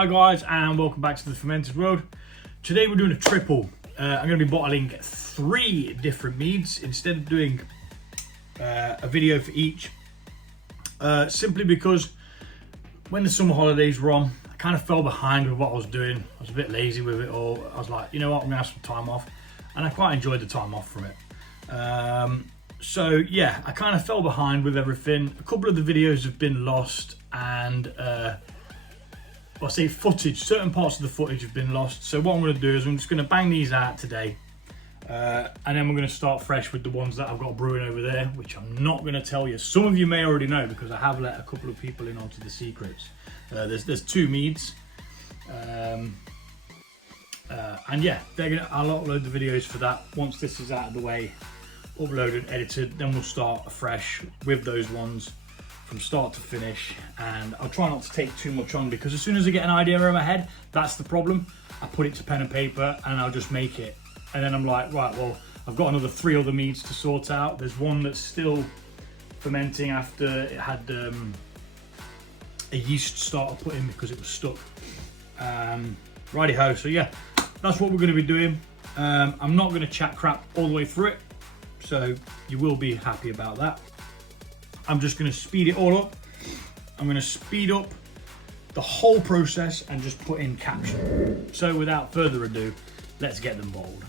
Hi guys, and welcome back to the fermented world. Today we're doing a triple. I'm going to be bottling 3 different meads instead of doing a video for each. Simply because when the summer holidays were on, I kind of fell behind with what I was doing. I was a bit lazy with it all. I was like, you know what, I'm going to have some time off. And I quite enjoyed the time off from it. So yeah, I kind of fell behind with everything. A couple of the videos have been lost, and I say footage, certain parts of the footage have been lost. So what I'm going to do is I'm just going to bang these out today, and then we're going to start fresh with the ones that I've got brewing over there, which I'm not going to tell you. Some of you may already know because I have let a couple of people in onto the secrets. There's 2 meads, and yeah, I'll upload the videos for that once this is out of the way, uploaded, edited. Then we'll start afresh with those ones from start to finish, and I'll try not to take too much on, because as soon as I get an idea in my head, that's the problem. I put it to pen and paper and I'll just make it, and then I'm like, right, well, I've got another 3 other meads to sort out. There's one that's still fermenting after it had a yeast starter put in because it was stuck. Righty ho, so yeah, that's what we're going to be doing. I'm not going to chat crap all the way through it, so you will be happy about that. I'm just going to speed it all up. I'm going to speed up the whole process and just put in caption. So without further ado, let's get them bottled.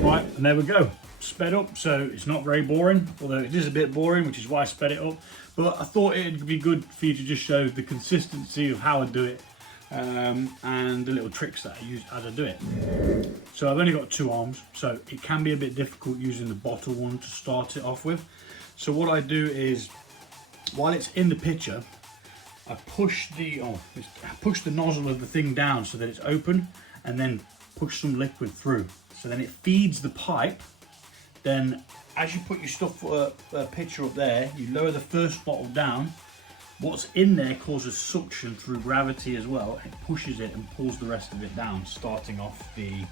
Right, and there we go, sped up, so it's not very boring, although it is a bit boring, which is why I sped it up. But I thought it'd be good for you to just show the consistency of how I do it, and the little tricks that I use as I do it. So I've only got 2 arms, so it can be a bit difficult using the bottle one to start it off with. So what I do is, while it's in the pitcher, I push the nozzle of the thing down so that it's open, and then push some liquid through. So then it feeds the pipe. Then as you put your stuff pitcher up there, you lower the first bottle down. What's in there causes suction through gravity as well. It pushes it and pulls the rest of it down, starting off the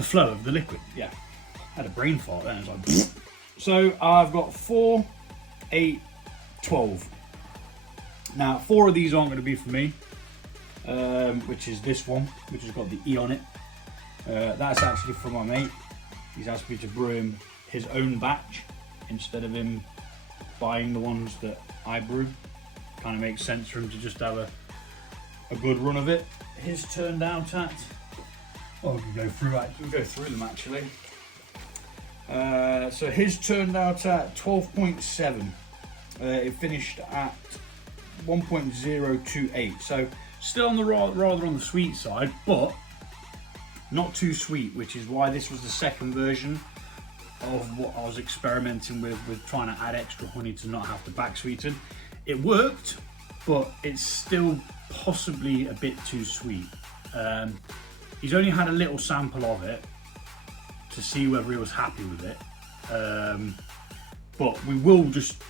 flow of the liquid. Yeah, I had a brain fart then. It's like so I've got 4, 8, 12. Now 4 of these aren't going to be for me. Which is this one, which has got the E on it. That's actually for my mate. He's asked me to brew him his own batch instead of him buying the ones that I brew. Kind of makes sense for him to just have a good run of it. His turned out at, oh, we can go through them actually. So his turned out at 12.7. It finished at 1.028. So still on the rather on the sweet side, but not too sweet, which is why this was the second version of what I was experimenting with trying to add extra honey to not have to back sweeten. It worked, but it's still possibly a bit too sweet. He's only had a little sample of it to see whether he was happy with it, but we will just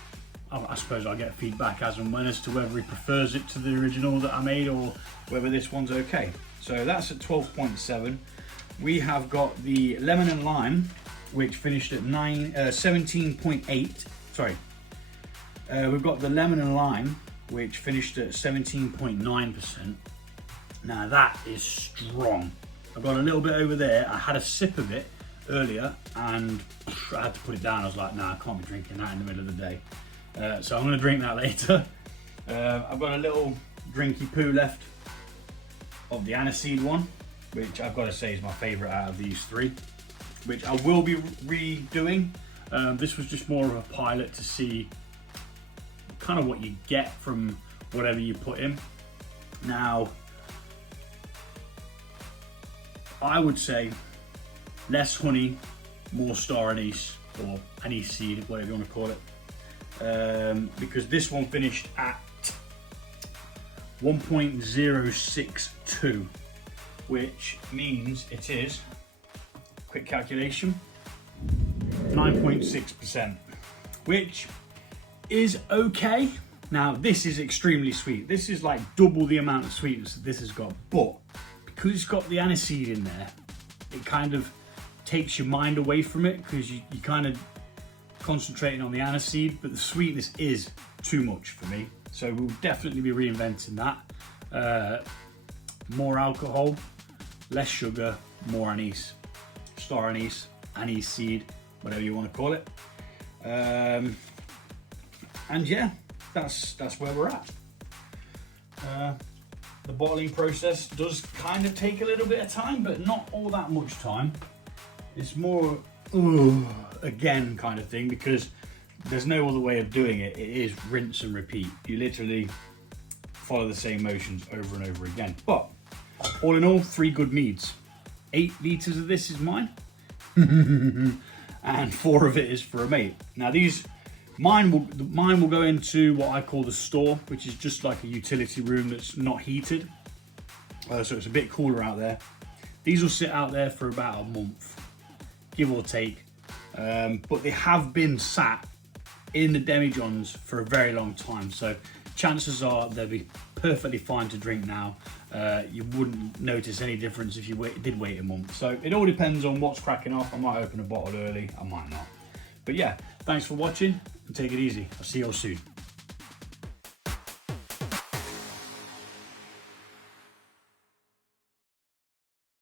I suppose I'll get feedback as and when as to whether he prefers it to the original that I made or whether this one's okay. So that's at 12.7. We have got the lemon and lime, which finished at 17.8. Sorry. We've got the lemon and lime, which finished at 17.9%. Now that is strong. I've got a little bit over there. I had a sip of it earlier and I had to put it down. I was like, nah, I can't be drinking that in the middle of the day. So I'm gonna drink that later. I've got a little drinky poo left of the Anise one, which I've got to say is my favorite out of these three, which I will be redoing. This was just more of a pilot to see kind of what you get from whatever you put in. Now, I would say less honey, more star anise or anise seed, whatever you want to call it, because this one finished at 1.062, which means it is, quick calculation, 9.6%, which is okay. Now this is extremely sweet. This is like double the amount of sweetness that this has got, but because it's got the aniseed in there, it kind of takes your mind away from it because you kind of concentrating on the aniseed, but the sweetness is too much for me. So we'll definitely be reinventing that. More alcohol, less sugar, more anise, star anise, anise seed, whatever you want to call it. And yeah, that's where we're at. The bottling process does kind of take a little bit of time, but not all that much time. It's more again kind of thing, because there's no other way of doing it. It is rinse and repeat. You literally follow the same motions over and over again. But all in all, 3 good meads. 8 litres of this is mine, and 4 of it is for a mate. Now mine will go into what I call the store, which is just like a utility room that's not heated, so it's a bit cooler out there. These will sit out there for about a month, give or take, but they have been sat in the demijohns for a very long time, so chances are they'll be perfectly fine to drink now. You wouldn't notice any difference if you did wait a month. So it all depends on what's cracking off. I might open a bottle early, I might not. But yeah, thanks for watching and take it easy. I'll see you all soon.